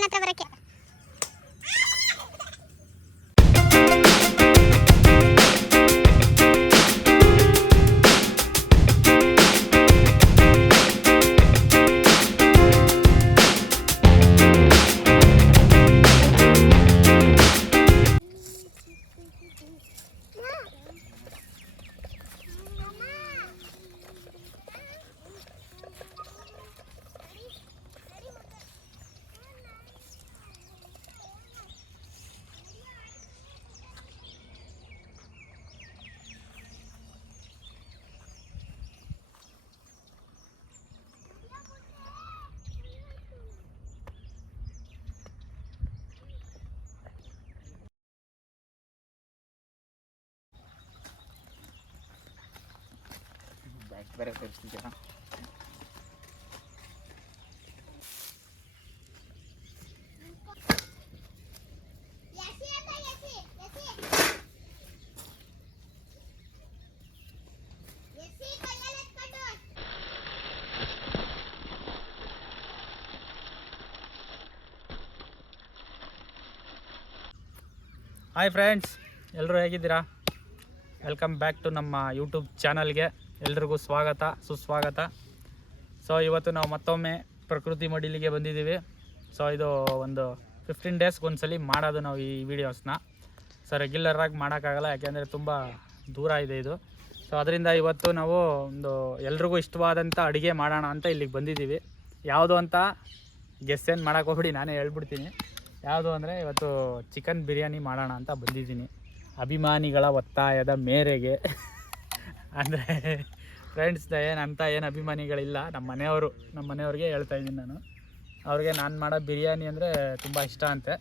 ನನ್ನ ಹತ್ರ ಬರಕ್ಕೆ. ಬೇರೆ ತೋರಿಸ್ತಿದ್ದೀರಾ? ಹಾಯ್ ಫ್ರೆಂಡ್ಸ್, ಎಲ್ಲರೂ ಹೇಗಿದ್ದೀರಾ? ವೆಲ್ಕಮ್ ಬ್ಯಾಕ್ ಟು ನಮ್ಮ ಯೂಟ್ಯೂಬ್ ಚಾನಲ್ಗೆ ಎಲ್ರಿಗೂ ಸ್ವಾಗತ ಸುಸ್ವಾಗತ. ಸೊ ಇವತ್ತು ನಾವು ಮತ್ತೊಮ್ಮೆ ಪ್ರಕೃತಿ ಮಡಿಲಿಗೆ ಬಂದಿದ್ದೀವಿ. ಸೊ ಇದು ಒಂದು 15 ಡೇಸ್ಗೆ ಒಂದ್ಸಲಿ ಮಾಡೋದು ನಾವು ಈ ವಿಡಿಯೋಸ್ನ. ಸೊ ರೆಗ್ಯುಲರಾಗಿ ಮಾಡೋಕ್ಕಾಗಲ್ಲ, ಯಾಕೆಂದರೆ ತುಂಬ ದೂರ ಇದೆ ಇದು. ಸೊ ಅದರಿಂದ ಇವತ್ತು ನಾವು ಒಂದು ಎಲ್ರಿಗೂ ಇಷ್ಟವಾದಂಥ ಅಡುಗೆ ಮಾಡೋಣ ಅಂತ ಇಲ್ಲಿಗೆ ಬಂದಿದ್ದೀವಿ. ಯಾವುದು ಅಂತ ಗೆಸ್ ಏನು ಮಾಡೋಕ್ಕೆ ಹೋಗ್ಬಿಡಿ, ನಾನೇ ಹೇಳ್ಬಿಡ್ತೀನಿ. ಯಾವುದು ಅಂದರೆ ಇವತ್ತು ಚಿಕನ್ ಬಿರಿಯಾನಿ ಮಾಡೋಣ ಅಂತ ಬಂದಿದ್ದೀನಿ, ಅಭಿಮಾನಿಗಳ ಒತ್ತಾಯದ ಮೇರೆಗೆ. ಅಂದರೆ ಫ್ರೆಂಡ್ಸ್ ಏನು ಅಭಿಮಾನಿಗಳಿಲ್ಲ, ನಮ್ಮ ಮನೆಯವ್ರಿಗೆ ಹೇಳ್ತಾಯಿದ್ದೀನಿ ನಾನು. ಅವ್ರಿಗೆ ನಾನು ಮಾಡೋ ಬಿರಿಯಾನಿ ಅಂದರೆ ತುಂಬ ಇಷ್ಟ ಅಂತೆ.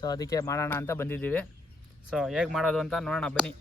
ಸೊ ಅದಕ್ಕೆ ಮಾಡೋಣ ಅಂತ ಬಂದಿದ್ದೀವಿ. ಸೊ ಹೇಗೆ ಮಾಡೋದು ಅಂತ ನೋಡೋಣ ಬನ್ನಿ.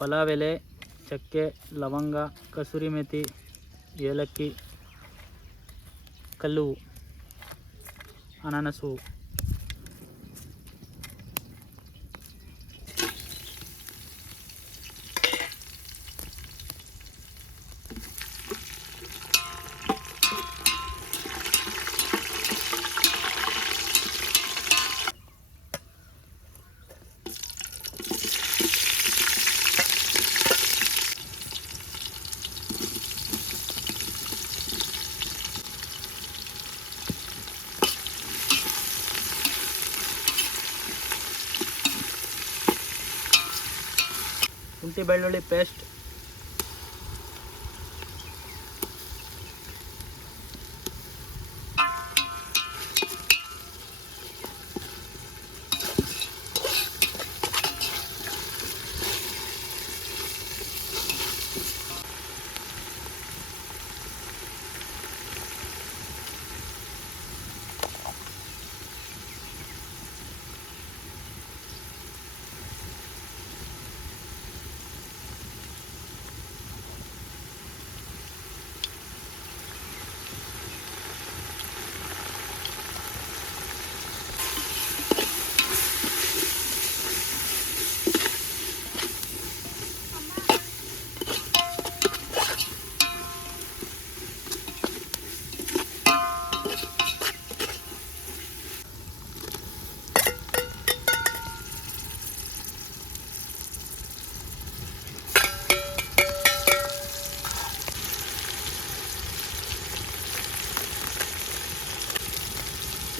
ಪಲಾವ್ ಎಲೆ, ಚಕ್ಕೆ, ಲವಂಗ, ಕಸೂರಿ ಮೆಥಿ, ಏಲಕ್ಕಿ, ಕಲ್ಲು, ಅನಾನಸು, ಶುಂಠಿ ಬೆಳ್ಳುಳ್ಳಿ ಪೇಸ್ಟ್,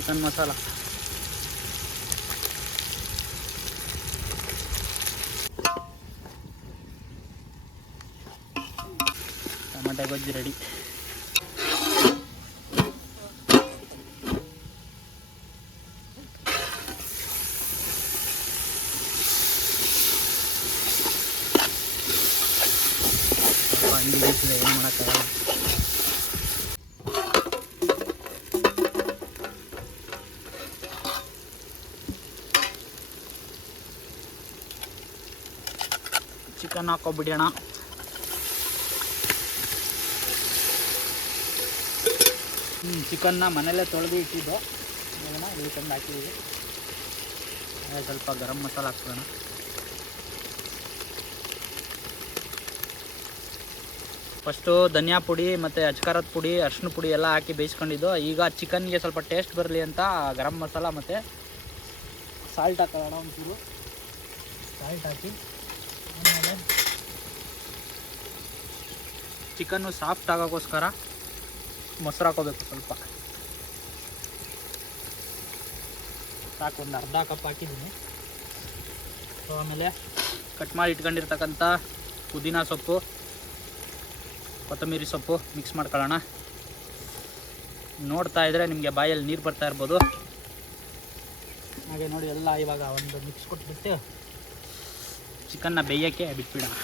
ಚಿಕನ್ ಮಸಾಲ. ಟೊಮೆಟೊ ಗೊಜ್ಜು ರೆಡಿ. ಅಂಗಿ ಬಿಸಿದೆ, ಏನು ಮಾಡೋಕ್ಕಾಗಲ್ಲ. ಚಿಕನ್ ಹಾಕೋಬಿಡೋಣ. ಚಿಕನ್ನ ಮನೆಯಲ್ಲೇ ತೊಳೆದು ಇಟ್ಟಿದ್ದು, ಅದನ್ನು ಇಲ್ಲಿ ತಂದು ಹಾಕಿದ್ದೀವಿ. ಸ್ವಲ್ಪ ಗರಂ ಮಸಾಲ ಹಾಕ್ಕೊಳ್ಳೋಣ. ಫಸ್ಟು ಧನಿಯಾ ಪುಡಿ ಮತ್ತು ಅಚ್ಕಾರದ ಪುಡಿ, ಅರಿಶಿನ ಪುಡಿ ಎಲ್ಲ ಹಾಕಿ ಬೇಯಿಸ್ಕೊಂಡಿದ್ದು. ಈಗ ಚಿಕನ್ಗೆ ಸ್ವಲ್ಪ ಟೇಸ್ಟ್ ಬರಲಿ ಅಂತ ಗರಂ ಮಸಾಲ ಮತ್ತು ಸಾಲ್ಟ್ ಹಾಕೋಣ. ಒಂಚೂರು ಸಾಲ್ಟ್ ಹಾಕಿ ಆಮೇಲೆ ಚಿಕನ್ನು ಸಾಫ್ಟ್ ಆಗೋಕ್ಕೋಸ್ಕರ ಮೊಸರು ಹಾಕೋಬೇಕು. ಸ್ವಲ್ಪ ಸಾಕು, ಒಂದು ಅರ್ಧ ಕಪ್ ಹಾಕಿದ್ದೀನಿ. ಸೊ ಆಮೇಲೆ ಕಟ್ ಮಾಡಿ ಇಟ್ಕೊಂಡಿರ್ತಕ್ಕಂಥ ಪುದೀನ ಸೊಪ್ಪು, ಕೊತ್ತಂಬರಿ ಸೊಪ್ಪು ಮಿಕ್ಸ್ ಮಾಡ್ಕೊಳ್ಳೋಣ. ನೋಡ್ತಾ ಇದ್ದರೆ ನಿಮಗೆ ಬಾಯಲ್ಲಿ ನೀರು ಬರ್ತಾ ಇರ್ಬೋದು. ಹಾಗೆ ನೋಡಿ ಎಲ್ಲ ಇವಾಗ ಒಂದು ಮಿಕ್ಸ್ ಕೊಟ್ಬಿಟ್ಟು ಚಿಕನ್ನ ಬೇಯೋಕ್ಕೆ ಬಿಟ್ಬಿಡೋಣ.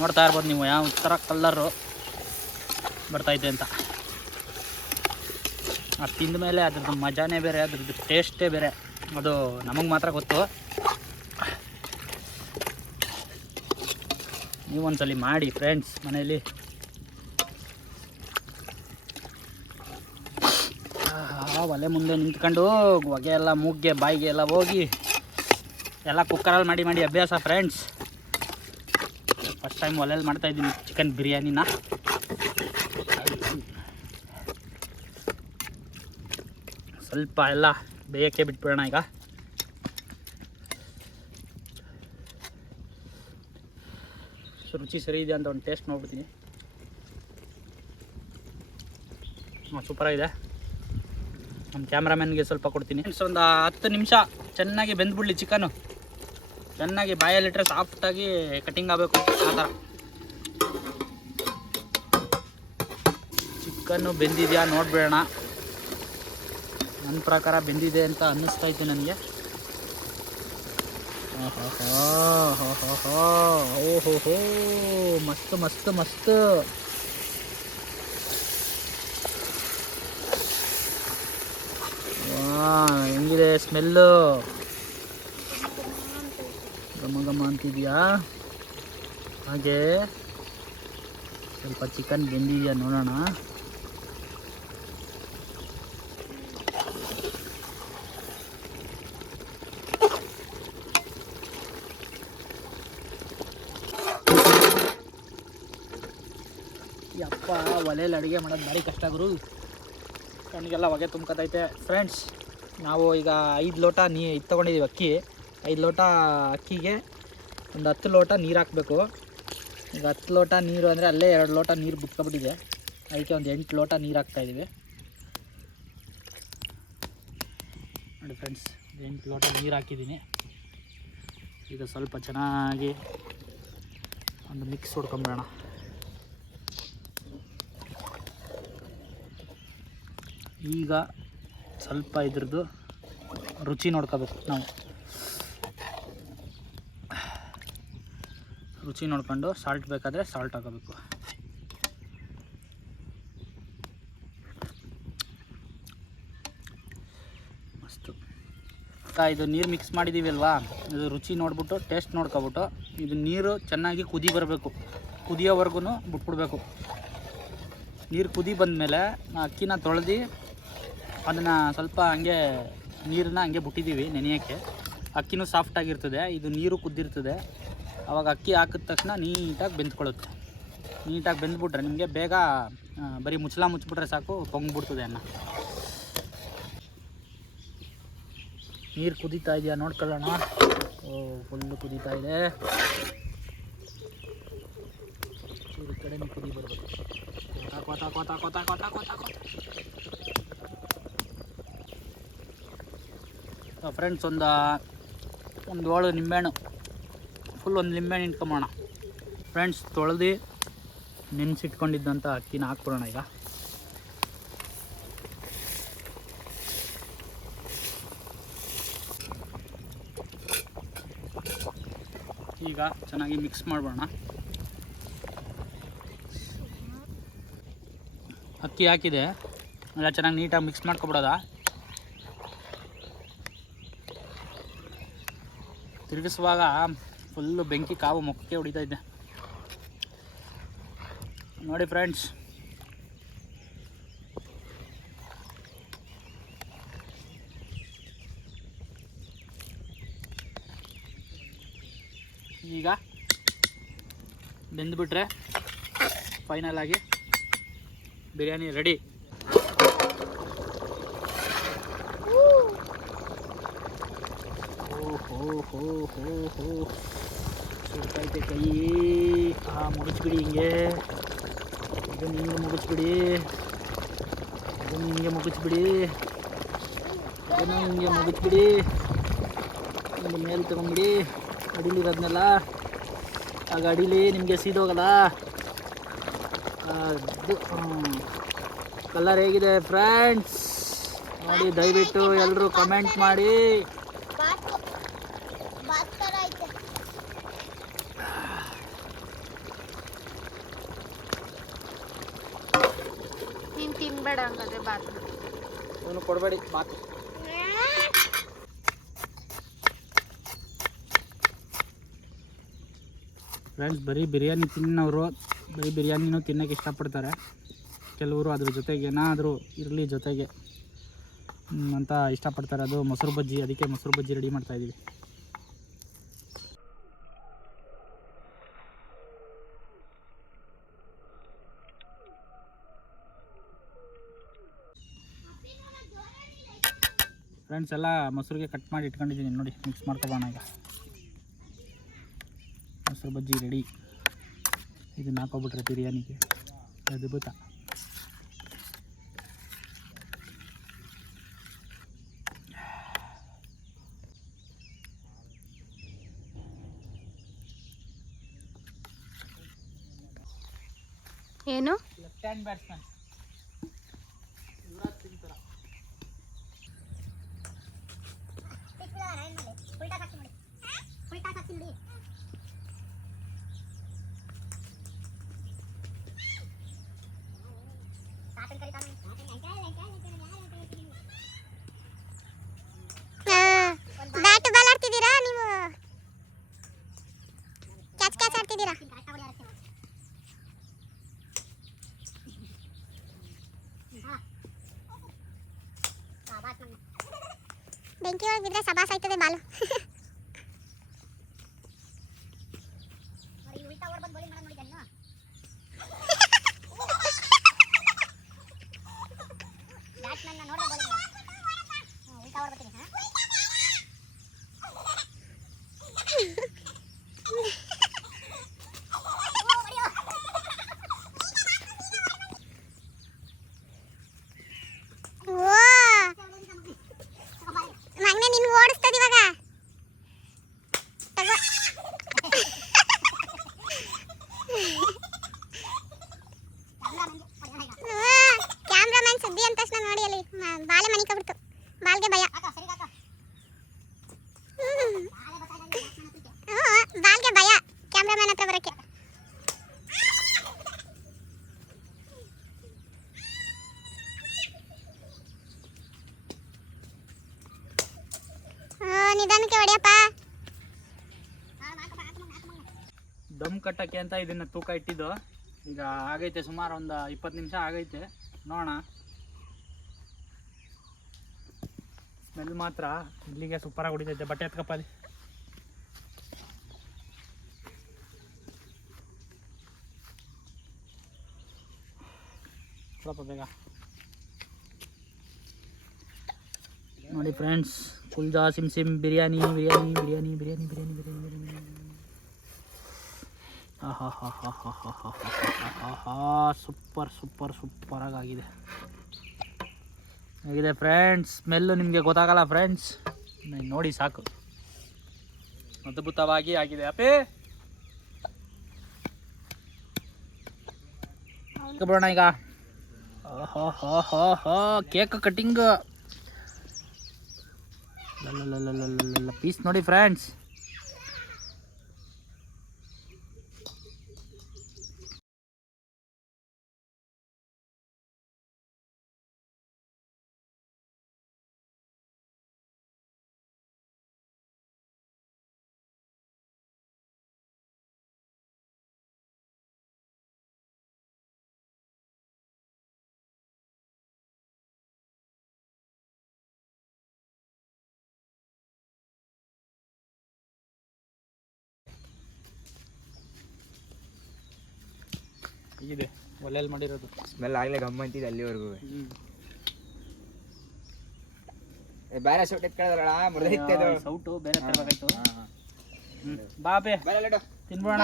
ನೋಡ್ತಾ ಇರ್ಬೋದು ನೀವು ಯಾವ ಥರ ಕಲ್ಲರು ಬರ್ತೈತೆ ಅಂತ. ಅದು ತಿಂದ ಮೇಲೆ ಅದ್ರದ್ದು ಮಜಾನೇ ಬೇರೆ, ಅದ್ರದ್ದು ಟೇಸ್ಟೇ ಬೇರೆ. ಅದು ನಮಗೆ ಮಾತ್ರ ಗೊತ್ತು. ನೀವೊಂದ್ಸಲಿ ಮಾಡಿ ಫ್ರೆಂಡ್ಸ್ ಮನೆಯಲ್ಲಿ. ಒಲೆ ಮುಂದೆ ನಿಂತ್ಕೊಂಡು ಹೊಗೆ ಎಲ್ಲ ಮೂಗ್ಗೆ ಬಾಯಿಗೆ ಎಲ್ಲ ಹೋಗಿ ಎಲ್ಲ ಕುಕ್ಕರಲ್ಲಿ ಮಾಡಿ ಮಾಡಿ ಅಭ್ಯಾಸ ಫ್ರೆಂಡ್ಸ್. ಫಸ್ಟ್ ಟೈಮ್ ಒಲೆಯಲ್ಲಿ ಮಾಡ್ತಾಯಿದ್ದೀನಿ ಚಿಕನ್ ಬಿರಿಯಾನಿನ. ಸ್ವಲ್ಪ ಎಲ್ಲ ಬೇಯಕ್ಕೆ ಬಿಟ್ಬಿಡೋಣ. ಈಗ ರುಚಿ ಸರಿ ಇದೆ ಅಂತ ಒಂದು ಟೇಸ್ಟ್ ನೋಡ್ಬಿಡ್ತೀನಿ. ಸೂಪರಾಗಿದೆ. ನಮ್ಮ ಕ್ಯಾಮ್ರಾಮನ್ಗೆ ಸ್ವಲ್ಪ ಕೊಡ್ತೀನಿ. ಒಂದು 10 ನಿಮಿಷ ಚೆನ್ನಾಗಿ ಬೆಂದ್ಬಿಡ್ಲಿ ಚಿಕನ್ನು. ಚೆನ್ನಾಗಿ ಬಾಯಲ್ಲಿಟ್ಟರೆ ಸಾಫ್ಟಾಗಿ ಕಟಿಂಗ್ ಆಗಬೇಕು. ಆ ಥರ ಚಿಕನ್ನು ಬೆಂದಿದೆಯಾ ನೋಡ್ಬಿಡೋಣ. ನನ್ನ ಪ್ರಕಾರ ಬೆಂದಿದೆ ಅಂತ ಅನ್ನಿಸ್ತೈತೆ ನನಗೆ. ಓಹೋ ಮಸ್ತ್ ಮಸ್ತ್ ಮಸ್ತ್. ಹೆಂಗಿದೆ ಸ್ಮೆಲ್ಲು? ಘಮ ಘಮ ಅಂತಿದೆಯಾ? ಹಾಗೆ ಸ್ವಲ್ಪ ಚಿಕನ್ ಬೆಂದಿದೆಯಾ ನೋಡೋಣ. ಯಪ್ಪ, ಒಲೆಯಲ್ಲಿ ಅಡುಗೆ ಮಾಡೋದು ಭಾರಿ ಕಷ್ಟ ಗುರು. ಕಣ್ಣಿಗೆಲ್ಲ ಹೊಗೆ ತುಂಬ್ಕೊತೈತೆ ಫ್ರೆಂಡ್ಸ್. ನಾವು ಈಗ 5 ಲೋಟ ಇದು ತೊಗೊಂಡಿದ್ದೀವಿ ಅಕ್ಕಿ. 5 ಲೋಟ ಅಕ್ಕಿಗೆ ಒಂದು 10 ಲೋಟ ನೀರು ಹಾಕಬೇಕು. ಈಗ 10 ಲೋಟ ನೀರು ಅಂದರೆ ಅಲ್ಲೇ 2 ಲೋಟ ನೀರು ಬಿಟ್ಕೊಬಿಟ್ಟಿದೆ. ಅದಕ್ಕೆ ಒಂದು 8 ಲೋಟ ನೀರು ಹಾಕ್ತಾಯಿದ್ದೀವಿ ನೋಡಿ ಫ್ರೆಂಡ್ಸ್. 8 ಲೋಟ ನೀರು ಹಾಕಿದ್ದೀನಿ. ಈಗ ಸ್ವಲ್ಪ ಚೆನ್ನಾಗಿ ಒಂದು ಮಿಕ್ಸ್ ಹೊಡ್ಕೊಂಬಿಡೋಣ. ಈಗ ಸ್ವಲ್ಪ ಇದ್ರದ್ದು ರುಚಿ ನೋಡ್ಕೋಬೇಕು ನಾವು. ರುಚಿ ನೋಡ್ಕೊಂಡು ಸಾಲ್ಟ್ ಬೇಕಾದರೆ ಸಾಲ್ಟ್ ಹಾಕೋಬೇಕು. ಮಸ್ತು. ಇದು ನೀರು ಮಿಕ್ಸ್ ಮಾಡಿದ್ದೀವಿ ಅಲ್ವಾ, ಇದು ರುಚಿ ನೋಡ್ಬಿಟ್ಟು ಟೇಸ್ಟ್ ನೋಡ್ಕೊಬಿಟ್ಟು ಇದು ನೀರು ಚೆನ್ನಾಗಿ ಕುದಿ ಬರಬೇಕು. ಕುದಿಯೋವರೆಗೂ ಬಿಟ್ಬಿಡ್ಬೇಕು. ನೀರು ಕುದಿ ಬಂದಮೇಲೆ ಅಕ್ಕಿನ ತೊಳೆದು ಅದನ್ನು ಸ್ವಲ್ಪ ಹಂಗೆ ನೀರನ್ನ ಹಂಗೆ ಬಿಟ್ಟಿದ್ದೀವಿ ನೆನೆಯೋಕ್ಕೆ. ಅಕ್ಕಿನೂ ಸಾಫ್ಟಾಗಿರ್ತದೆ, ಇದು ನೀರು ಕುದ್ದಿರ್ತದೆ. ಆವಾಗ ಅಕ್ಕಿ ಹಾಕಿದ ತಕ್ಷಣ ನೀಟಾಗಿ ಬೆಂದ್ಕೊಳ್ಳುತ್ತೆ. ನೀಟಾಗಿ ಬೆಂದ್ಬಿಟ್ರೆ ನಿಮಗೆ ಬೇಗ ಬರೀ ಮುಚ್ಚಳ ಮುಚ್ಚಿಬಿಟ್ರೆ ಸಾಕು, ಪೊಂಗ್ಬಿಡ್ತದೆ ಅನ್ನ. ನೀರು ಕುದೀತಾ ಇದೆಯಾ ನೋಡ್ಕೊಳ್ಳೋಣ. ಫುಲ್ಲು ಕುದೀತಾ ಇದೆ. ಈ ಕಡೆನೂ ಕುದಿ ಬರಬೇಕು. ಕೊತ ಕೊತ ಕೊತ ಕೊತ ಕೊತ ಕೊತ ಕೊತ. ಫ್ರೆಂಡ್ಸ್ ಒಂದು 7 ನಿಂಬೆಹಣ್ಣು ಫುಲ್ ಒಂದು ನಿಂಬೆಹಣ್ಣು ಇಟ್ಕೊಂಬೋಣ ಫ್ರೆಂಡ್ಸ್. ತೊಳೆದು ನೆನೆಸಿಟ್ಕೊಂಡಿದ್ದಂಥ ಅಕ್ಕಿನ ಹಾಕ್ಬಿಡೋಣ ಈಗ. ಈಗ ಚೆನ್ನಾಗಿ ಮಿಕ್ಸ್ ಮಾಡ್ಬೋಣ. ಅಕ್ಕಿ ಹಾಕಿದೆ ಎಲ್ಲ ಚೆನ್ನಾಗಿ ನೀಟಾಗಿ ಮಿಕ್ಸ್ ಮಾಡ್ಕೊಬಿಡೋದ. ತಿರುಗಿಸುವಾಗ ಫುಲ್ಲು ಬೆಂಕಿ ಕಾವು ಮೊಕ್ಕಕ್ಕೆ ಹೊಡಿತಾ ಇದ್ದೆ ನೋಡಿ ಫ್ರೆಂಡ್ಸ್. ಈಗ ಬೆಂದುಬಿಟ್ರೆ ಫೈನಲ್ ಆಗಿ ಬಿರಿಯಾನಿ ರೆಡಿ. ಓಹೋ ಸುಡ್ತೈತೆ ಕೈ. ಮುಗಿಸ್ಬಿಡಿ ಹಿಂಗೆ, ಇದನ್ನು ಹಿಂಗೆ ಮುಗಿಸ್ಬಿಡಿ, ಇದನ್ನು ಹಿಂಗೆ ಮುಗಿಸ್ಬಿಡಿ, ಇದನ್ನು ಹಿಂಗೆ ಮುಗಿಸ್ಬಿಡಿ. ಹಿಂಗೆ ಮೇಲೆ ತಗೊಂಬಿಡಿ, ಅಡಿಲಿರೋದನ್ನೆಲ್ಲ. ಆಗ ಅಡಿಲಿ ನಿಮಗೆ ಸೀದೋಗಲ್ಲ. ಅದು ಕಲರ್ ಹೇಗಿದೆ ಫ್ರೆಂಡ್ಸ್ ನೋಡಿ, ದಯವಿಟ್ಟು ಎಲ್ಲರೂ ಕಮೆಂಟ್ ಮಾಡಿ. ನೀನು ತಿನ್ಬೇಡ ಹಂಗಾದ್ರೆ ಬಾತ್ ಇವನು ಕೊಡಬೇಡಿ ಬಾತ್. ಫ್ರೆಂಡ್ಸ್ ಬರೀ ಬಿರಿಯಾನಿ ತಿನ್ನೋರು ಬರೀ ಬಿರಿಯಾನಿನೂ ತಿನ್ನೋಕ್ಕೆ ಇಷ್ಟಪಡ್ತಾರೆ. ಕೆಲವರು ಅದ್ರ ಜೊತೆಗೆ ಏನಾದರೂ ಇರಲಿ ಜೊತೆಗೆ ಅಂತ ಇಷ್ಟಪಡ್ತಾರೆ. ಅದು ಮೊಸರು ಬಜ್ಜಿ, ಅದಕ್ಕೆ ಮೊಸರು ಬಜ್ಜಿ ರೆಡಿ ಮಾಡ್ತಾಯಿದ್ದೀವಿ. ಫ್ರೆಂಡ್ಸ್ ಎಲ್ಲ ಮೊಸರಿಗೆ ಕಟ್ ಮಾಡಿ ಇಟ್ಕೊಂಡಿದ್ದೀನಿ ನೋಡಿ, ಮಿಕ್ಸ್ ಮಾಡ್ಕೊಬೋಣ ಈಗ. ಮೊಸರು ಬಜ್ಜಿ ರೆಡಿ. ಇದನ್ನು ಹಾಕೋಬಿಟ್ರೆ ಬಿರಿಯಾನಿಗೆ ಅದ್ಭುತ. ಏನು left hand batsman Yuvraj Singh ಥರ. ಬ್ಯಾಟ್ ಬಾಲ್ ಆಡ್ತಿದ್ದೀರಾ ನೀವು? ಕ್ಯಾಚ್ ಆಡ್ತಿದ್ದೀರಾ? ಬೆಂಕಿ ಒಳಗೆ ಬಿದ್ದರೆ ಸಬಾಸ್ ಆಯ್ತದೆ ಬಾಲು. ಮಗನೇ ನಿನ್ನ ಓಡಿಸ್ತದ ಇವಾಗ. ತಗೋ. ಕ್ಯಾಮ್ರಾಮನ್ ಸುದ್ದಿ ಅಂತ ತಕ್ಷಣ ನೋಡಿ ಅಲ್ಲಿ ಬಾಲೆ ಮನಿಕಬಿಡ್ತು. ಬಾಲ್ಗೆ ಭಯ. ಬಾಲ್ಗೆ ಭಯ ಕ್ಯಾಮ್ರಾಮನ್ ಹತ್ರ ಬರಕ್ಕೆ. ನಿಧಾನಕ್ಕೆ ಹೊಡಿಯಪ್ಪ. ದಮ್ ಕಟ್ಟಕ್ಕೆ ಅಂತ ಇದನ್ನು ತೂಕ ಇಟ್ಟಿದ್ದು. ಈಗ ಆಗೈತೆ ಸುಮಾರು ಒಂದು 20 ನಿಮಿಷ ಆಗೈತೆ. ನೋಡೋಣ. ಸ್ಮೆಲ್ ಮಾತ್ರ ಇಲ್ಲಿಗೆ ಸೂಪರಾಗಿ ಹೊಡಿತೈತೆ. ಬಟ್ಟೆ ಎತ್ಕಪ್ಪ ಅಲ್ಲಿ. ಸ್ವಲ್ಪ ಬೇಗ ನೋಡಿ ಫ್ರೆಂಡ್ಸ್. ಕುಲ್ಜಾ ಸಿಮ್ ಬಿರಿಯಾನಿ ಬಿರಿಯಾನಿ ಬಿರಿಯಾನಿ ಬಿರಿಯಾನಿ ಬಿರಿಯಾನಿ ಬಿರಿಯಾನಿ ಬಿರಿಯಾನಿ. ಸೂಪರ್ ಸೂಪರ್ ಸೂಪರಾಗಿದೆ. ಹೇಗಿದೆ ಫ್ರೆಂಡ್ಸ್ ಸ್ಮೆಲ್ಲು? ನಿಮಗೆ ಗೊತ್ತಾಗಲ್ಲ ಫ್ರೆಂಡ್ಸ್. ನೋಡಿ ಸಾಕು, ಅದ್ಭುತವಾಗಿ ಆಗಿದೆ. ಅಪ್ಪೇ ಬಿಡೋಣ ಈಗ. ಕೇಕ್ ಕಟ್ಟಿಂಗ್ ಪೀಸ್ ನೋಡಿ ಫ್ರೆಂಡ್ಸ್. ಇದೆ ಒಲೆಯಲ್ಲಿ ಮಾಡಿರೋದು. ಸ್ಮೆಲ್ ಆಗಲೇ ಗಮ್ಮಂತಿದೆ ಅಲ್ಲಿವರೆಗೂ. ಬೇರೆ ಸೌಟ್ ಎತ್ಕೊಳ್ಳೋದ್ರಲ್ಲ ಮುರಿದೈತೆ ಅದು. ಸೌಟು ಬೇರೆ ತರಬೇಕಾಯ್ತು. ಬಾಬೆ ತಿನ್ಬೋಣ,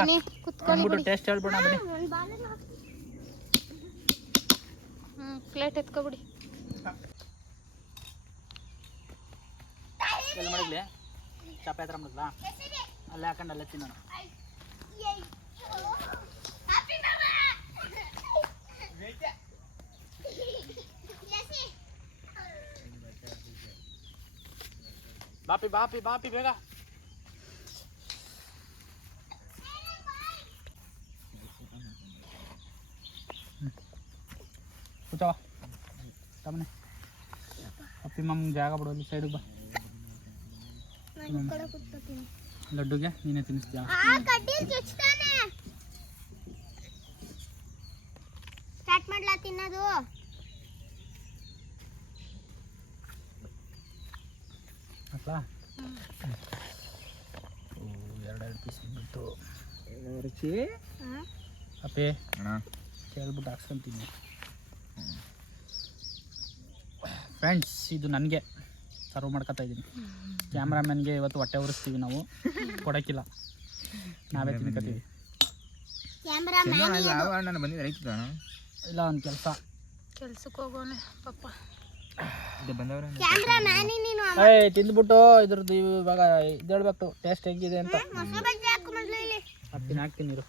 ತಿನ್ಬಿಟ್ಟು ಟೇಸ್ಟ್ ಹೇಳ್ಬೋಣ ಬನ್ನಿ. ಪ್ಲೇಟ್ ಎತ್ಕೊಬಿಡಿ. ಎಲ್ಲಿ ಮಾಡಿದ್ಲಿ ಚಾಪೆ ಹತ್ರ ಮಾಡಿದ್ಲಾ? ಅಲ್ಲೇ ಹಾಕೊಂಡು ಅಲ್ಲೇ ತಿನ್ನೋಣ. ಬಾಪಿ ಬಾಪಿ ಬಾಪಿ ಬೇಗ. ಕೂತವ ತಮ್ಮನೆ. ಅಪ್ಪಿ ಮಮ್ಮ ಜಾಗ ಬಿಡು, ಅಲ್ಲಿ ಸೈಡಿಗೆ ಬಾ. ಲಡ್ಡುಗೆ ನೀನೇ ತಿನ್ನಿಸ್ತೀಯ. ಸ್ಟಾರ್ಟ್ ಮಾಡ್ಲಾ ತಿನ್ನೋದು. ಹಾಕ್ಲಾ? ಎರಡು ಪೀಸ್ ಬಿಟ್ಟು ರುಚಿ ಅಪ್ಪಿ ಕೇಳ್ಬಿಟ್ಟು ಹಾಕ್ಸ್ಕೊಂತೀನಿ. ಫ್ರೆಂಡ್ಸ್, ಇದು ನನಗೆ ಸರ್ವ್ ಮಾಡ್ಕೊತಾ ಇದ್ದೀನಿ. ಕ್ಯಾಮ್ರಾಮನ್ಗೆ ಇವತ್ತು ಹೊಟ್ಟೆ ಉರಿಸ್ತೀವಿ ನಾವು, ಕೊಡೋಕ್ಕಿಲ್ಲ, ನಾವೇ ತಿನ್ಕೋತೀವಿ. ನಾನು ಬಂದಿದ್ದೆ ರೈತ ಇಲ್ಲ ಒಂದು ಕೆಲ್ಸಕ್ಕೆ ಹೋಗೋಣ ಪಾಪ. ತಿಂದ್ಬಿಟ್ಟು ಇದ್ರದ್ದು ಇವಾಗ ಇದು ಹೇಳ್ಬೇಕು ಟೇಸ್ಟ್ ಹೆಂಗಿದೆ ಅಂತ. ಹಾಕ್ತೀನಿ ಇರು.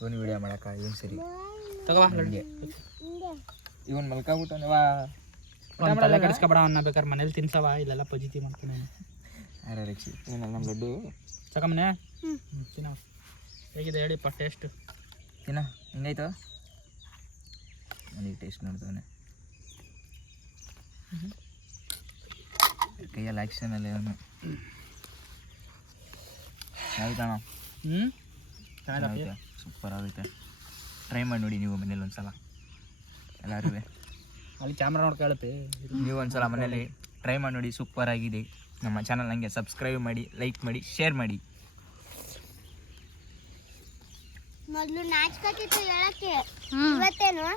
ಇವನು ವಿಡಿಯೋ ಮಾಡಕ್ಕ ಏನು ಸರಿ ತಗೋ. ಇವನು ಮಲ್ಕೊಬಿಟ್ಟು ತಲೆ ಕೆಡಿಸ್ಕೊಬೇಡ, ಅವನ್ನ ಬೇಕಾದ್ರೆ ಮನೇಲಿ ತಿನ್ಸವ, ಇಲ್ಲೆಲ್ಲ ಪಜಿತಿ ಮಾಡ್ತಾನೆ. ಯಾರ ರಕ್ಷಿ ಇವನಲ್ಲ ನಮ್ಮ ಲಡ್ಡು ಸಾಕಮ್ಮನೆ. ತಿನ್ನ, ಹೇಗಿದೆ ಹೇಳಿಪ್ಪ ಟೇಸ್ಟ್? ತಿನ್ನ ಹೆಂಗಾಯ್ತು? ನನಗೆ ಟೇಸ್ಟ್ ನೋಡ್ತಾನೆ ಕೈಯಲ್ಲಿ ಆ್ಯಕ್ಷನಲ್ಲಿ ಅವನು. ಆಯ್ತಣ್ಣ, ಚೆನ್ನಾಗೈತೆ, ಸೂಪರ್ ಆಗೈತೆ. ಟ್ರೈ ಮಾಡಿ ನೋಡಿ ನೀವು ಮನೇಲಿ ಒಂದ್ಸಲ ಎಲ್ಲರೂ. ಅಲ್ಲಿ ಕ್ಯಾಮ್ರಾ ನೋಡ್ಕೊಳ್ಳುತ್ತೆ. ನೀವು ಒಂದ್ಸಲ ಮನೇಲಿ ಟ್ರೈ ಮಾಡಿ ನೋಡಿ, ಸೂಪರ್ ಆಗಿದೆ. ನಮ್ಮ ಚಾನಲ್ ಹಂಗೆ ಸಬ್ಸ್ಕ್ರೈಬ್ ಮಾಡಿ, ಲೈಕ್ ಮಾಡಿ, ಶೇರ್ ಮಾಡಿ. ಮೊದಲು ನಾಚ್ಕತ್ತಿತ್ತು ಹೇಳಕ್ಕೆ, ಇವತ್ತೇನು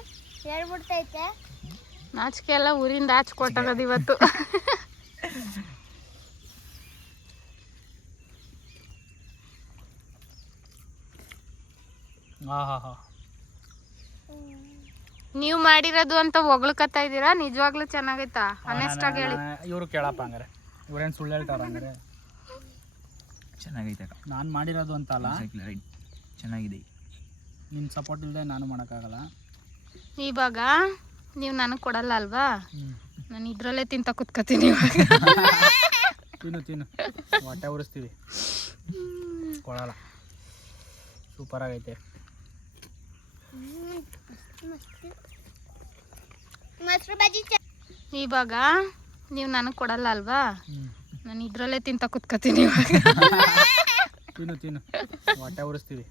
ಹೇಳ್ಬಿಡ್ತೈತೆ. ನಾಚಿಕೆ ಎಲ್ಲ ಊರಿಂದ ಆಚೆ ಕೊಟ್ಟಾಗದು ಇವತ್ತು. ನೀವು ಮಾಡಿರೋದು ಅಂತ ಹೊಗಳ್ಕತ್ತಾ ಇದ್ದೀರಾ? ನಿಜವಾಗ್ಲೂ ಚೆನ್ನಾಗೈತಾ? ಆನೆಸ್ಟ್ ಆಗಿ ಹೇಳಿ. ಇವರು ಕೇಳಪ್ಪ ಹಂಗಾರೆ, ಇವ್ರೇನು ಸುಳ್ಳು ಹೇಳ್ತಾರ ಹಂಗಾರೆ? ಚೆನ್ನಾಗೈತೆ. ನಾನು ಮಾಡಿರೋದು ಅಂತ ಅಲ್ಲ, ಚೆನ್ನಾಗಿದೆ. ನಿಮ್ಮ ಸಪೋರ್ಟ್ ಇಲ್ಲದೆ ನಾನು ಮಾಡೋಕ್ಕಾಗಲ್ಲ. ಇವಾಗ ನೀವು ನನಗೆ ಕೊಡಲ್ಲ ಅಲ್ವಾ? ನಾನು ಇದರಲ್ಲೇ ತಿಂತ ಕುತ್ಕೋತೀನಿ ಇವಾಗ. ತಿನ್ನು ಹೊಟ್ಟೆ ಉರಿಸ್ತೀವಿ, ಕೊಡಲ್ಲ. ಸೂಪರ್ ಆಗೈತೆ. ಇವಾಗ ನೀವು ನನಗೆ ಕೊಡಲ್ಲ ಅಲ್ವಾ? ನಾನು ಇದರಲ್ಲೇ ತಿಂತ ಕುತ್ಕೋತೀನಿ ಇವಾಗ. ತಿನ್ನು ಹೊಟ್ಟೆ ಉರಿಸ್ತೀವಿ,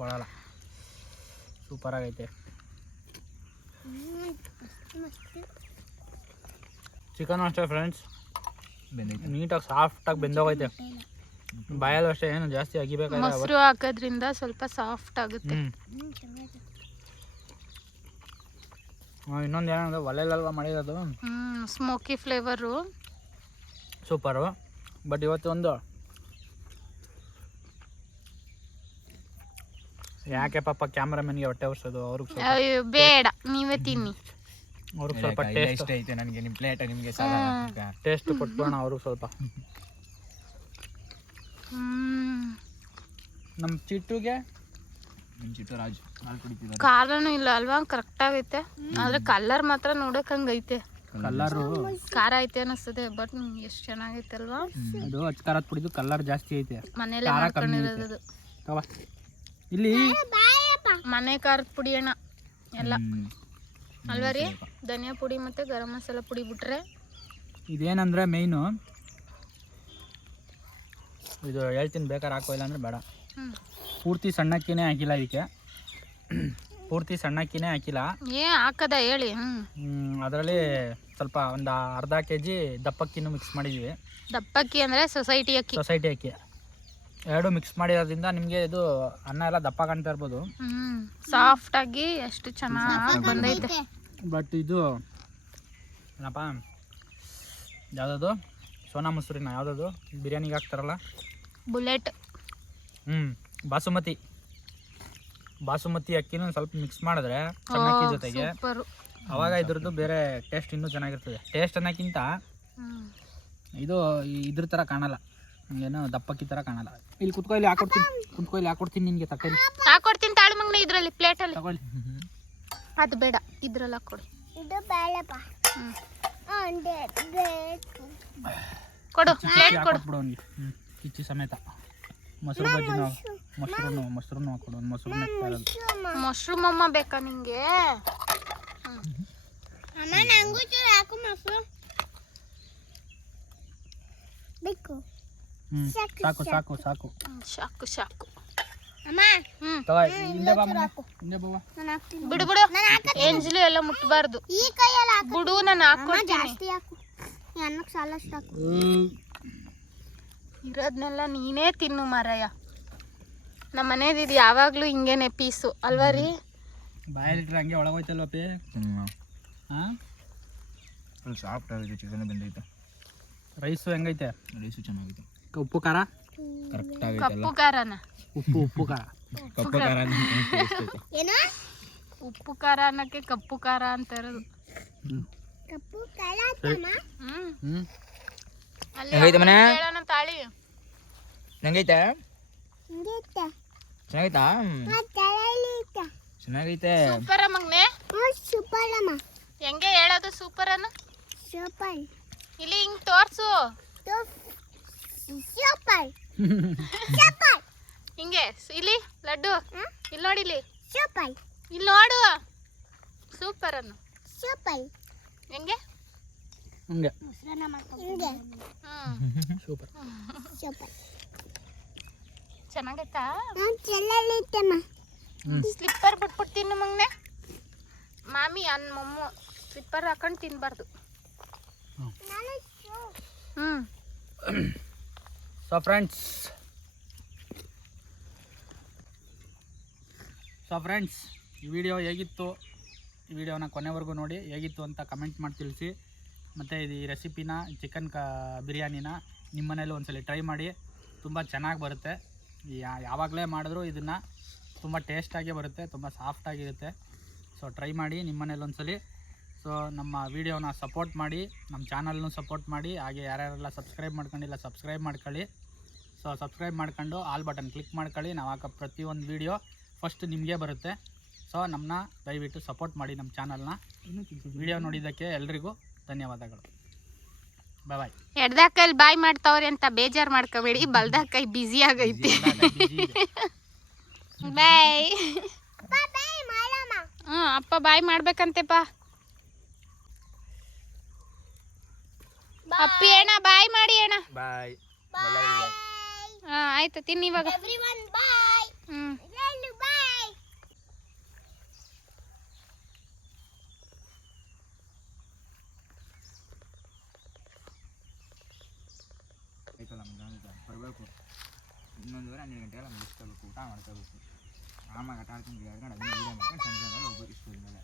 ಕೊಡಲ್ಲ. ಸೂಪರ್ ಆಗೈತೆ. ಚಿಕನ್ ಅಷ್ಟೇ ಫ್ರೆಂಡ್ಸ್, ನೀಟಾಗಿ ಸಾಫ್ಟಾಗಿ ಬೆಂದೋಗೈತೆ. ಬಾಯಲ್ಲೂ ಅಷ್ಟೇ, ಏನು ಜಾಸ್ತಿ ಅಗಿಬೇಕಾದ್ರೆ ಮೊಸರು ಹಾಕೋದ್ರಿಂದ ಸ್ವಲ್ಪ ಸಾಫ್ಟ್ ಆಗುತ್ತೆ. ಇನ್ನೊಂದು ಏನಂದ್ರೆ ಒಲೆಯಲ್ವಾ ಮಾಡಿರೋದು, ಸ್ಮೋಕಿ ಫ್ಲೇವರು ಸೂಪರು. ಬಟ್ ಇವತ್ತು ಒಂದು ಯಾಕೆ ಪಾಪ ಕ್ಯಾಮ್ರಾಮನ್ಗೆ ಹೊಟ್ಟೆ ಉರ್ಸೋದು? ಅವ್ರಿಗೆ ಬೇಡ, ನೀವೇ ತಿನ್ನಿ. ಅವ್ರಿಗೆ ಸ್ವಲ್ಪ ಇಲ್ಲ, ಟೇಸ್ಟ್ ಇಷ್ಟ ಐತೆ ನನಗೆ ನಿಮ್ಮ ಪ್ಲೇಟ್ ನಿಮಗೆ ಟೇಸ್ಟ್ ಕೊಟ್ಬೋಣ ಅವ್ರಿಗೆ ಸ್ವಲ್ಪ. ನಮ್ಮ ಚಿಟ್ಟುಗೆ ನಿಮ್ಮ ಚಿಟ್ಟು ರಾಜ್ ಹಾಲು ಕುಡಿತಿದ್ದಾರೆ. ಖಾರನೂ ಇಲ್ಲ ಅಲ್ವಾ, ಕರೆಕ್ಟ್ ಆಗೈತೆ. ಆದ್ರೆ ಕಲರ್ ಮಾತ್ರ ನೋಡಕ್ ಹಂಗೈತೆ. ಕಲ್ಲರು ಖಾರ ಐತೆ ಅನಿಸ್ತದೆ, ಬಟ್ ಎಷ್ಟು ಚೆನ್ನಾಗೈತೆ ಅಲ್ವಾ. ಇದು ಅಚ್ಚ ಖಾರದ ಪುಡಿದು ಕಲರ್ ಜಾಸ್ತಿ ಐತೆ. ಮನೇಲೆ ಖಾರ ಕಮ್ಮಿ ಮಾಡ್ಕೊಂಡಿರೋದು ಐತೆ. ತಗೋ. ಇಲ್ಲಿ ಮನೆ ಖಾರದ ಪುಡಿ ಅಣ್ಣ ಎಲ್ಲ ಅಲ್ವಾ ರೀ. ಧನಿಯಾ ಪುಡಿ ಮತ್ತೆ ಗರಂ ಮಸಾಲ ಪುಡಿ ಬಿಟ್ರೆ ಇದೇನಂದ್ರೆ ಮೇಯ್ನು ಇದು ಹೇಳ್ತೀನಿ, ಬೇಕಾದ್ರೆ ಹಾಕೋ ಇಲ್ಲ ಅಂದ್ರೆ ಬೇಡ. ಪೂರ್ತಿ ಸಣ್ಣಕ್ಕಿನೇ ಹಾಕಿಲ್ಲ ಇದಕ್ಕೆ, ಪೂರ್ತಿ ಸಣ್ಣಕ್ಕಿನೇ ಹಾಕಿಲ್ಲ. ಹಾಕದ ಹೇಳಿ. ಅದರಲ್ಲಿ ಸ್ವಲ್ಪ ಒಂದು ಅರ್ಧ kg ದಪ್ಪಕ್ಕಿನೂ ಮಿಕ್ಸ್ ಮಾಡಿದ್ದೀವಿ. ದಪ್ಪಕ್ಕಿ ಅಂದ್ರೆ ಸೊಸೈಟಿ ಅಕ್ಕಿ. ಸೊಸೈಟಿ ಅಕ್ಕಿ ಎರಡು ಮಿಕ್ಸ್ ಮಾಡಿರೋದ್ರಿಂದ ನಿಮಗೆ ಇದು ಅನ್ನ ಎಲ್ಲ ದಪ್ಪ ಕಾಣ್ತಾ ಇರ್ಬೋದು. ಸಾಫ್ಟ್ ಆಗಿ ಎಷ್ಟು ಚೆನ್ನಾಗಿ ಬಂದೈತೆ. ಬಟ್ ಇದು ಏನಪ್ಪ ಯಾವುದದು ಸೋನಾ ಮಸೂರಿನ ಯಾವುದದು ಬಿರಿಯಾನಿಗೆ ಹಾಕ್ತಾರಲ್ಲ, ಬುಲೆಟ್. ಬಾಸುಮತಿ ಅಕ್ಕಿನೂ ಸ್ವಲ್ಪ ಮಿಕ್ಸ್ ಮಾಡಿದ್ರೆ ಸಣ್ಣಕ್ಕಿ ಜೊತೆಗೆ ಸೂಪರ್. ಅವಾಗ ಇದ್ರದ್ದು ಬೇರೆ ಟೇಸ್ಟ್ ಇನ್ನೂ ಚೆನ್ನಾಗಿರ್ತದೆ. ಟೇಸ್ಟ್ ಅನ್ನೋಕ್ಕಿಂತ ಇದು ಇದ್ರ ಥರ ಕಾಣಲ್ಲ, ಏನೋ ದಪ್ಪಕ್ಕಿ ಥರ ಕಾಣಲ್ಲ. ಇಲ್ಲಿ ಕುತ್ಕೊಯ್ಲಿ ಹಾಕೊಡ್ತೀನಿ ನಿನಗೆ. ತಗೊಳ್ಳಿ ಹಾಕೊಡ್ತೀನಿ ತಾಳು ಮಗನ, ಇದ್ರಲ್ಲಿ ಪ್ಲೇಟಲ್ಲಿ. ತಗೊಳ್ಳಿ. ಅದು ಬೇಡ, ಇದ್ರಲ್ಲಿ ಹಾಕೊಡಿ. ಕೊಡು ಪ್ಲೇಟ್ ಕೊಡು. ಹಾಕೊಟ್ಬಿಡು ಅವನಿಗೆ ಕಿಚ್ಚಿ ಸಮೇತ. ಮೊಸರು ಬಜ್ಜಿನ ಮೊಸರು ಹಾಕೊಡು. ಒಂದು ಮೊಸರು ಮಶ್ರೂಮ್ ಅಮ್ಮ ಬೇಕಾ ನಿಂಗೆ? ಸಾಕು ಸಾಕು ಸಾಕು ಸಾಕು ಸಾಕು. ತಗೋ, ಹಿಂದೆ ಬಾ ಮನೆ, ಹಿಂದೆ ಬಾ. ಬಿಡು ಬಿಡು, ಏಂಜಲು ಎಲ್ಲ ಮುಟ್ಬಾರ್ದು. ಬಿಡು, ನಾನು ಹಾಕೊಡ್ತೀನಿ. ಇರೋದ್ನೆಲ್ಲ ನೀನೇ ತಿನ್ನು ಮಾರಾಯ. ನಮ್ಮ ಮನೇದು ಇದು ಯಾವಾಗಲೂ ಹಿಂಗೇನೆ ಪೀಸು ಅಲ್ವಾ ರೀ. ಬಾಯಲ್ಲಿಟ್ರೆ ಹಂಗೆ ಒಳಗೋಯ್ತಲ್ವಪ್ಪಿ. ಹಾಂ, ಸಾಫ್ಟ್ ಆಗಿದೆ, ಚಿಕನ್ ಬಂದೈತೆ. ರೈಸು ಹೆಂಗೈತೆ? ರೈಸು ಚೆನ್ನಾಗಿದೆ. ಉಪ್ಪು ಖಾರ ಕರೆಕ್ಟ್ ಆಗೈತೆ. ಕಪ್ಪು ಖಾರನ? ಉಪ್ಪು ಖಾರ ಕಪ್ಪು ಖಾರ ಉಪ್ಪು ಖಾರ ಅನ್ನಕ್ಕೆ ಕಪ್ಪು ಖಾರ ಅಂತ ಇರೋದು. ಹೆಂಗೈತೆ ಮನೆ? ಹೇಳೋಣ ತಾಳಿ. ಹೆಂಗೈತೆ? ಚೆನ್ನಾಗೈತಾ? ಚೆನ್ನಾಗೈತೆ. ಸೂಪರ ಮಗ್ನೆ. ಹೆಂಗೆ ಹೇಳೋದು ಸೂಪರ್ ಅನ್ನ? ಇಲ್ಲಿ ಹಿಂಗ್ ತೋರ್ಸು. ಹಿಂಗೆ ಇಲ್ಲಿ ಲಡ್ಡು ಇಲ್ಲಿ ನೋಡಿ, ಇಲ್ಲಿ ನೋಡು. ಸೂಪರ್ ಅನ್ನು ಹೆಂಗೆ? ಹಂಗೆ ಸೂಪರ್. ಚೆನ್ನಾಗೈತಾ? ಸ್ಲಿಪ್ಪರ್ ಬಿಟ್ಬಿಟ್ಟು ತಿನ್ನು ಮಗ್ನೆ. ಮಾಮಿ ಮೊಮ್ಮು ಸ್ಲಿಪ್ಪರ್ ಹಾಕೊಂಡು ತಿನ್ಬಾರ್ದು. ಸೊ ಫ್ರೆಂಡ್ಸ್ ಈ ವಿಡಿಯೋ ಹೇಗಿತ್ತು, ಈ ವಿಡಿಯೋನ ಕೊನೆವರೆಗೂ ನೋಡಿ ಹೇಗಿತ್ತು ಅಂತ ಕಮೆಂಟ್ ಮಾಡಿ ತಿಳಿಸಿ. ಮತ್ತು ಈ ರೆಸಿಪಿನ ಚಿಕನ್ ಬಿರಿಯಾನಿನ ನಿಮ್ಮ ಮನೇಲಿ ಒಂದ್ಸಲ ಟ್ರೈ ಮಾಡಿ, ತುಂಬ ಚೆನ್ನಾಗಿ ಬರುತ್ತೆ. ಯಾವಾಗಲೇ ಮಾಡಿದ್ರೂ ಇದನ್ನು ತುಂಬ ಟೇಸ್ಟಾಗಿ ಬರುತ್ತೆ, ತುಂಬ ಸಾಫ್ಟಾಗಿರುತ್ತೆ. ಸೊ ಟ್ರೈ ಮಾಡಿ ನಿಮ್ಮ ಮನೇಲಿ ಒಂದ್ಸಲಿ. ಸೊ ನಮ್ಮ ವಿಡಿಯೋನ ಸಪೋರ್ಟ್ ಮಾಡಿ, ನಮ್ಮ ಚಾನಲ್ನು ಸಪೋರ್ಟ್ ಮಾಡಿ. ಹಾಗೆ ಯಾರ್ಯಾರೆಲ್ಲ ಸಬ್ಸ್ಕ್ರೈಬ್ ಮಾಡ್ಕೊಂಡಿಲ್ಲ ಸಬ್ಸ್ಕ್ರೈಬ್ ಮಾಡ್ಕೊಳ್ಳಿ. ಸೊ ಸಬ್ಸ್ಕ್ರೈಬ್ ಮಾಡ್ಕೊಂಡು ಆಲ್ ಬಟನ್ ಕ್ಲಿಕ್ ಮಾಡ್ಕೊಳ್ಳಿ. ನಾವು ಹಾಕೋ ಪ್ರತಿಯೊಂದು ವೀಡಿಯೋ ಫಸ್ಟ್ ನಿಮಗೆ ಬರುತ್ತೆ. ಸೊ ನಮ್ಮನ್ನ ದಯವಿಟ್ಟು ಸಪೋರ್ಟ್ ಮಾಡಿ ನಮ್ಮ ಚಾನಲ್ನ. ವಿಡಿಯೋ ನೋಡಿದ್ದಕ್ಕೆ ಎಲ್ರಿಗೂ ಧನ್ಯವಾದಗಳು. ಬಾಯ್. ಎಡ್ದ ಕೈಲಿ ಬಾಯ್ ಮಾಡ್ತಾವ್ರಿ ಅಂತ ಬೇಜಾರು ಮಾಡ್ಕೋಬೇಡಿ, ಬಲ್ದ ಕೈ ಬಿಸಿ ಆಗೈತಿ. ಬಾಯ್. ಅಪ್ಪ ಬಾಯ್ ಮಾಡ್ಬೇಕಂತೆಪ್ಪ. ಅಪ್ಪಿ ಅಣ್ಣ ಬಾಯ್ ಮಾಡಿ ಅಣ್ಣ. ಬಾಯ್. ಆಯ್ತು, ತಿನ್ನಿ ಇವಾಗ. ಬರಬೇಕು. 11 12 ಗಂಟೆಗೆಲ್ಲ ಮುಗಿಸ್ಕೋಬೇಕು, ಊಟ ಮಾಡ್ಕೋಬೇಕು. ಆಮೇಲೆ ಆಟ ಆಡ್ಕೊಂಡು ಸಂಜೆ ಮೇಲೆ ಹೋಗ್ಬೇಕು ಸ್ಕೂಲ್ ಮೇಲೆ.